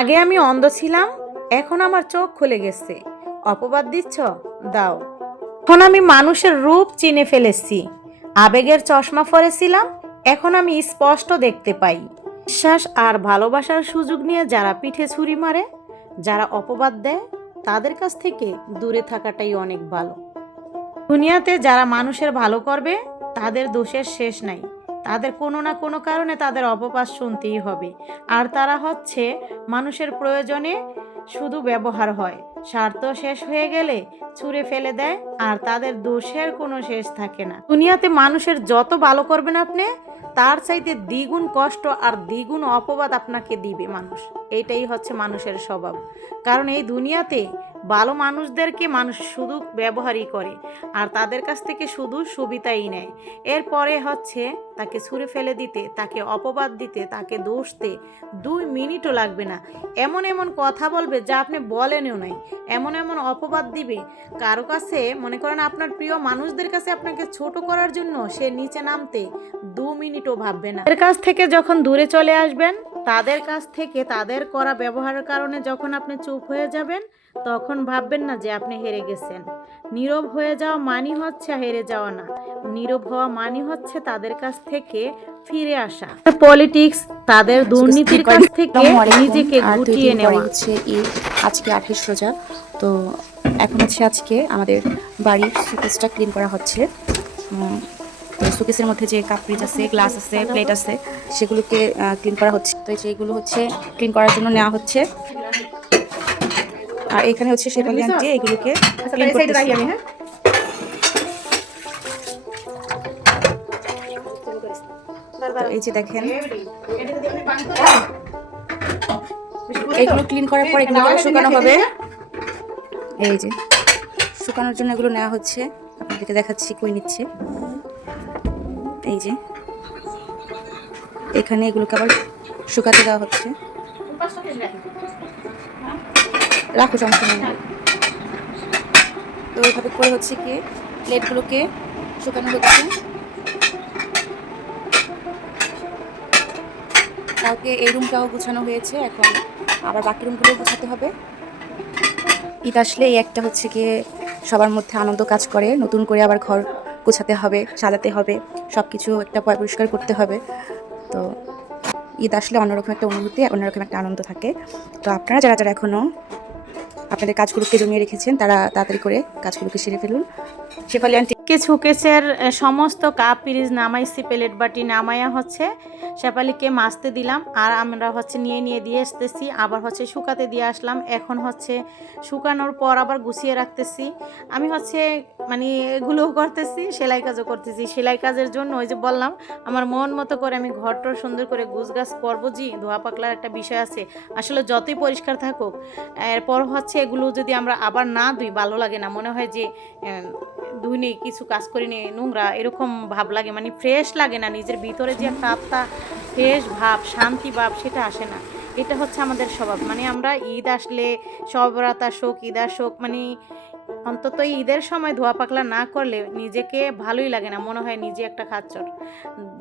আগে আমি অন্ধ ছিলাম, এখন আমার চোখ খুলে গেছে। অপবাদ দিচ্ছ? দাও। এখন আমি মানুষের রূপ চিনে ফেলেছি। আবেগের চশমা পরেছিলাম, এখন আমি স্পষ্ট দেখতে পাই। বিশ্বাস আর ভালোবাসার সুযোগ নিয়ে যারা পিঠে ছুরি মারে, যারা অপবাদ দেয়, তাদের কাছ থেকে দূরে থাকাটাই অনেক ভালো। দুনিয়াতে যারা মানুষের ভালো করবে, তাদের দোষের শেষ নাই। তাদের কোনো না কোনো কারণে তাদের অপবাদ শুনতেই হবে। আর তারা হচ্ছে মানুষের প্রয়োজনে শুধু ব্যবহার হয়, স্বার্থ শেষ হয়ে গেলে ছুঁড়ে ফেলে দেয়, আর তাদের দোষের কোনো শেষ থাকে না। দুনিয়াতে মানুষের যত ভালো করবেন আপনি, তার চাইতে দ্বিগুণ কষ্ট আর দ্বিগুণ অপবাদ আপনাকে দিবে মানুষ। এইটাই হচ্ছে মানুষের স্বভাব। কারণ এই দুনিয়াতে ভালো মানুষদেরকে মানুষ শুধু ব্যবহারই করে, আর তাদের কাছ থেকে শুধু সুবিধাই নেয়। এরপরে হচ্ছে তাকে ছুঁড়ে ফেলে দিতে, তাকে অপবাদ দিতে, তাকে দোষ দিতে 2 মিনিটও লাগবে না। এমন এমন কথা বলবে যা আপনি বলেনও নাই, এমন এমন অপবাদ দিবে। কারো কাছে মনে করেন আপনার প্রিয় মানুষদের কাছে আপনাকে ছোট করার জন্য সে নিচে নামতে 2 মিনিটও ভাববে না। এর কাছ থেকে যখন দূরে চলে আসবেন, তাদের কাছ থেকে তাদের করা ব্যবহারের কারণে যখন আপনি চুপ হয়ে যাবেন, তখন ভাববেন না যে আপনি হেরে গেছেন। নীরব হয়ে যাওয়া মানি হচ্ছে হেরে যাওয়া না। নীরব হওয়া মানি হচ্ছে তাদের কাছ থেকে ফিরে আসা। পলিটিক্স, তাদের দুর্নীতির কাছ থেকে নিজেকে গুটিয়ে নেওয়া। হচ্ছে ঈদ, আজকে 28 রোজা। তো এখন হচ্ছে আজকে আমাদের বাড়ির শোকেসটা ক্লিন করা হচ্ছে। তো শোকেসের মধ্যে যে কাপড় আছে, গ্লাস আছে, প্লেট আছে, সেগুলোকে ক্লিন করা হচ্ছে। তো এই যে এগুলো হচ্ছে ক্লিন করার জন্য নেওয়া হচ্ছে। আর এখানে হচ্ছে শেফালি আন্টি এগুলোকে ক্লিন করতেছে। তো এই যে দেখেন, এগুলো ক্লিন করার পর এগুলো শুকানো হবে। এই যে শুকানোর জন্য এগুলো নেওয়া হচ্ছে, আপনাদেরকে দেখাচ্ছি কই নিচ্ছে। এই যে এখানে এগুলোকে আবার শুকাতে দেওয়া হচ্ছে। রাখো, সমস্যা নেই। তো এইভাবে করে হচ্ছে কি প্লেটগুলোকে শুকানো হচ্ছে। কালকে এই রুমটাও গুছানো হয়েছে, এখন আবার বাকি রুমগুলো গুছাতে হবে। ঈদ আসলে এই একটা হচ্ছে গিয়ে সবার মধ্যে আনন্দ কাজ করে, নতুন করে আবার ঘর গোছাতে হবে, সাজাতে হবে, সব কিছু একটা পরিষ্কার করতে হবে। তো ঈদ আসলে অন্যরকম একটা অনুভূতি, অন্যরকম একটা আনন্দ থাকে। তো আপনারা যারা যারা এখনও আপনাদের কাজগুলোকে জমিয়ে রেখেছেন, তারা তাড়াতাড়ি করে কাজগুলোকে সেরে ফেলুন। শেফালি আন্টি শোকেসের সমস্ত কাপ পিরিজ নামাইছি, প্লেট বাটি নামাইয়া হচ্ছে শেফালিকে মাজতে দিলাম, আর আমরা হচ্ছে নিয়ে নিয়ে দিয়ে আসতেছি, আবার হচ্ছে শুকাতে দিয়ে আসলাম। এখন হচ্ছে শুকানোর পর আবার গুছিয়ে রাখতেছি। আমি হচ্ছে মানে এগুলো করতেছি, সেলাই কাজও করতেছি। সেলাই কাজের জন্য ওই যে বললাম, আমার মন মতো করে আমি ঘরটা সুন্দর করে গুছগাছ করবো। জি, ধোয়া পাকলার একটা বিষয় আছে। আসলে যতই পরিষ্কার থাকুক, এরপর হচ্ছে এগুলো যদি আমরা আবার না ধুই ভালো লাগে না, মনে হয় যে ধুইনি, কিছু কাজ করিনি, নোংরা এরকম ভাব লাগে, মানে ফ্রেশ লাগে না। নিজের ভিতরে যে একটা আত্মা ফ্রেশ ভাব, শান্তি ভাব, সেটা আসে না। এটা হচ্ছে আমাদের স্বভাব। মানে আমরা ঈদ আসলে, সব রাত আসুক, ঈদ আসুক, মানে অন্তত ঈদের সময় ধোয়া পাকলা না করলে নিজেকে ভালোই লাগে না, মনে হয় নিজে একটা খাচ্চর।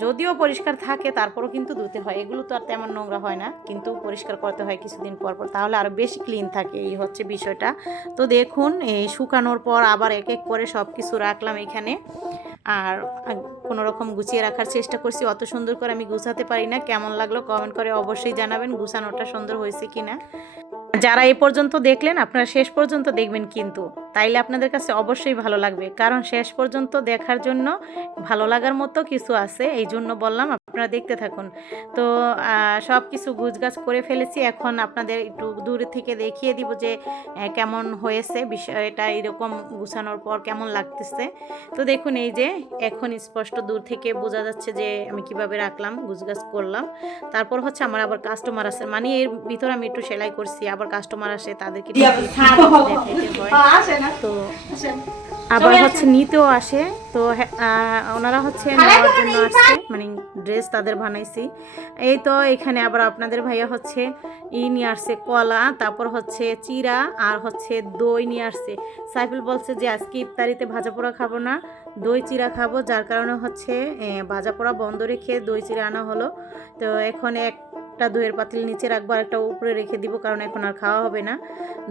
যদিও পরিষ্কার থাকে তারপরও কিন্তু ধুতে হয়। এগুলো তো আর তেমন নোংরা হয় না, কিন্তু পরিষ্কার করতে হয় কিছুদিন পর পর, তাহলে আরও বেশি ক্লিন থাকে। এই হচ্ছে বিষয়টা। তো দেখুন, এই শুকানোর পর আবার এক এক করে সব কিছু রাখলাম এখানে, আর কোনো রকম গুছিয়ে রাখার চেষ্টা করছি। অত সুন্দর করে আমি গুছাতে পারি না। কেমন লাগলো কমেন্ট করে অবশ্যই জানাবেন, গুছানোটা সুন্দর হয়েছে কিনা। যারা এই পর্যন্ত দেখলেন, আপনারা শেষ পর্যন্ত দেখবেন কিন্তু, তাইলে আপনাদের কাছে অবশ্যই ভালো লাগবে। কারণ শেষ পর্যন্ত দেখার জন্য ভালো লাগার মতো কিছু আছে, এই জন্য বললাম আপনারা দেখতে থাকুন। তো সব কিছু গুছগাছ করে ফেলেছি। এখন আপনাদের একটু দূর থেকে দেখিয়ে দিব যে কেমন হয়েছে বিষয়টা, এরকম গুছানোর পর কেমন লাগতেছে। তো দেখুন, এই যে এখন স্পষ্ট দূর থেকে বোঝা যাচ্ছে যে আমি কিভাবে রাখলাম, গুছগাছ করলাম। তারপর হচ্ছে আমার আবার কাস্টমার আছে, মানে এর ভিতরে আমি একটু সেলাই করছি, আবার কাস্টমার আসে, তাদেরকে দেখাইতে হয়। তো আবার হচ্ছে নিতেও আসে। তো ওনারা হচ্ছে নেওয়ার জন্য আসছে, মানে ড্রেস তাদের বানাইছি। এই তো এখানে আবার আপনাদের ভাইয়া হচ্ছে নিয়ে আসছে কলা, তারপর হচ্ছে চিরা, আর হচ্ছে দই নিয়ে আসছে। সাইফুল বলছে যে আজকে ইফতারিতে ভাজা পোড়া খাবো না, দই চিরা খাবো, যার কারণে হচ্ছে ভাজা পোড়া বন্ধ রেখে দই চিরা আনা হলো। তো এখন এক একটা দইয়ের পাতিল নিচে রাখবো আর একটা উপরে রেখে দিব, কারণ এখন আর খাওয়া হবে না,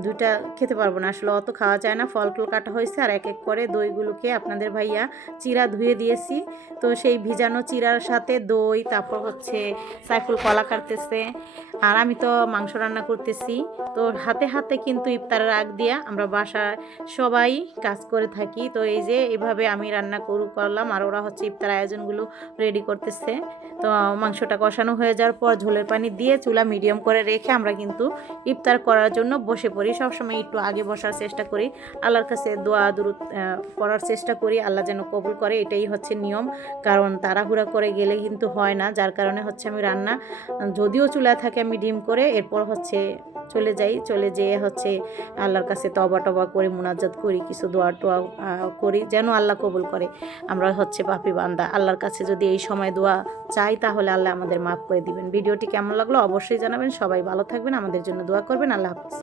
দুইটা খেতে পারবো না, আসলে অত খাওয়া যায় না। ফল টল কাটা হয়েছে আর এক এক করে দইগুলোকে আপনাদের ভাইয়া চিরা ধুয়ে দিয়েছি। তো সেই ভিজানো চিরার সাথে দই, তারপর হচ্ছে সাইফুল কলা কাটতেছে আর আমি তো মাংস রান্না করতেছি। তো হাতে হাতে কিন্তু ইফতারের আগ দিয়ে আমরা বাসায় সবাই কাজ করে থাকি। তো এই যে এভাবে আমি রান্না করলাম আর ওরা হচ্ছে ইফতার আয়োজনগুলো রেডি করতেছে। তো মাংসটা কষানো হয়ে যাওয়ার পর ঝোলের পানি দিয়ে চুলা মিডিয়াম করে রেখে আমরা কিন্তু ইফতার করার জন্য বসে পড়ি। সবসময় একটু আগে বসার চেষ্টা করি, আল্লাহর কাছে দোয়া দুরুদ করার চেষ্টা করি, আল্লাহ যেন কবুল করে, এটাই হচ্ছে নিয়ম। কারণ তাড়াহুড়া করে গেলে কিন্তু হয় না, যার কারণে হচ্ছে আমি রান্না যদিও চুলা থাকে আমি ডিম করে এরপর হচ্ছে চলে যেয়ে হচ্ছে আল্লাহর কাছে তওবা টবা করে মুনাজাত করি, কিছু দোয়া টোয়া করি যেন আল্লাহ কবুল করে। আমরা হচ্ছে পাপী বান্দা, আল্লাহর কাছে যদি এই সময় দোয়া চাই তাহলে আল্লাহ আমাদের মাফ করে দিবেন। ভিডিওটি কেমন লাগলো অবশ্যই জানাবেন। সবাই ভালো থাকবেন, আমাদের জন্য দোয়া করবেন। আল্লাহ হাফেজ।